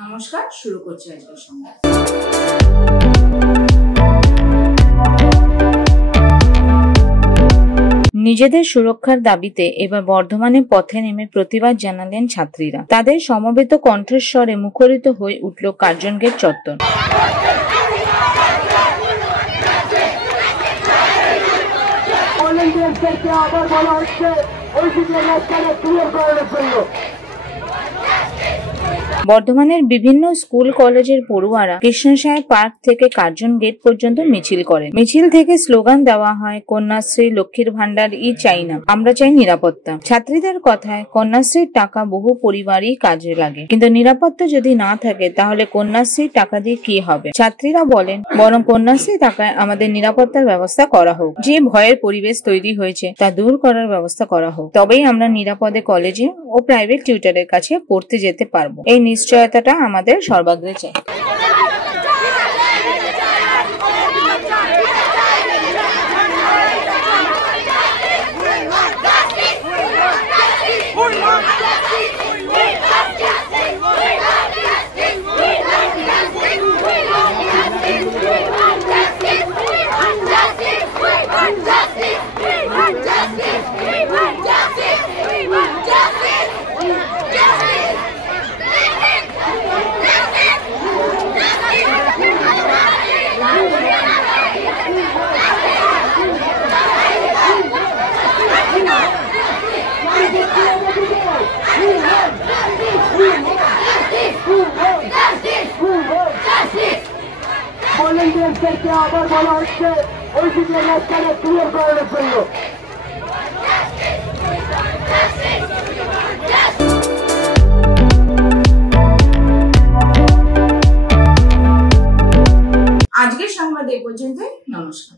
নমস্কার, শুরু করছি আজকের সংবাদ। নিজেদের সুরক্ষার দাবিতে এবার বর্ধমানে পথে নেমে প্রতিবাদ জানালেন ছাত্রীরা। তাদের সমবেত কণ্ঠস্বরে মুখরিত হয়ে উঠল কার্জন গেট চত্বর। বর্ধমানের বিভিন্ন স্কুল কলেজের পড়ুয়ারা কৃষ্ণসায় পার্ক থেকে কার্জন গেট পর্যন্ত মিছিল করেন। মিছিল থেকে স্লোগান দেওয়া হয়, কন্যাশ্রী, লক্ষ্মীর ভান্ডার চাই না, আমরা চাই নিরাপত্তা। ছাত্রীদের কথায়, কন্যাশ্রীর টাকা বহু পরিবারই কাজে লাগে, কিন্তু নিরাপত্তা যদি না থাকে তাহলে কন্যাশ্রীর টাকা দিয়ে কি হবে? ছাত্রীরা বলেন, বরং কন্যাশ্রীর টাকায় আমাদের নিরাপত্তার ব্যবস্থা করা হোক। যে ভয়ের পরিবেশ তৈরি হয়েছে তা দূর করার ব্যবস্থা করা হোক, তবেই আমরা নিরাপদে কলেজে ও প্রাইভেট টিউটরের কাছে পড়তে যেতে পারবো। এই নিশ্চয়তাটা আমাদের সর্বাগ্রে চাই। আবার বলা হচ্ছে ওই দিকে রাস্তাটা ক্লিয়ার করানোর জন্য। আজকের সংবাদ এই পর্যন্তই। নমস্কার।